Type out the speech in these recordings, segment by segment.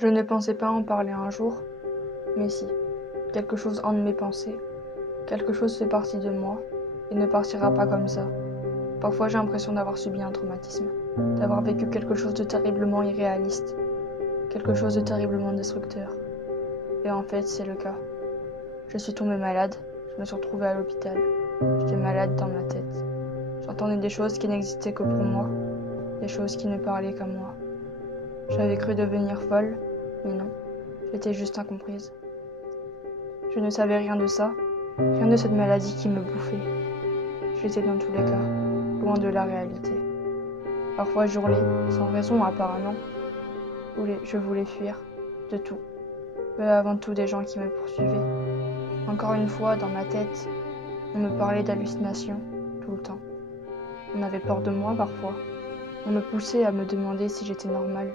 Je ne pensais pas en parler un jour, mais si, quelque chose en mes pensées, quelque chose fait partie de moi et ne partira pas comme ça. Parfois j'ai l'impression d'avoir subi un traumatisme, d'avoir vécu quelque chose de terriblement irréaliste, quelque chose de terriblement destructeur. Et en fait, c'est le cas. Je suis tombée malade, je me suis retrouvée à l'hôpital. J'étais malade dans ma tête. J'entendais des choses qui n'existaient que pour moi, des choses qui ne parlaient qu'à moi. J'avais cru devenir folle, mais non, j'étais juste incomprise. Je ne savais rien de ça, rien de cette maladie qui me bouffait. J'étais dans tous les cas, loin de la réalité. Parfois je hurlais, sans raison apparemment. Je voulais fuir, de tout. Mais avant tout des gens qui me poursuivaient. Encore une fois, dans ma tête, on me parlait d'hallucinations, tout le temps. On avait peur de moi parfois. On me poussait à me demander si j'étais normale,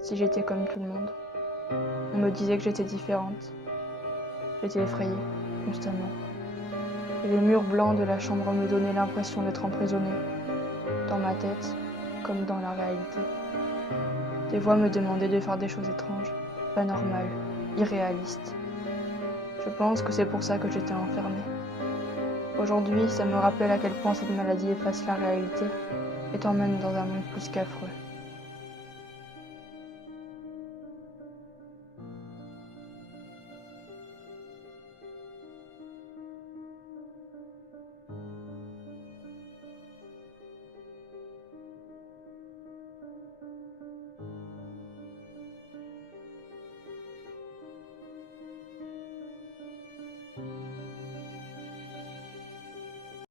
si j'étais comme tout le monde. On me disait que j'étais différente. J'étais effrayée, constamment. Et les murs blancs de la chambre me donnaient l'impression d'être emprisonnée, dans ma tête, comme dans la réalité. Des voix me demandaient de faire des choses étranges, pas normales, irréalistes. Je pense que c'est pour ça que j'étais enfermée. Aujourd'hui, ça me rappelle à quel point cette maladie efface la réalité et t'emmène dans un monde plus qu'affreux.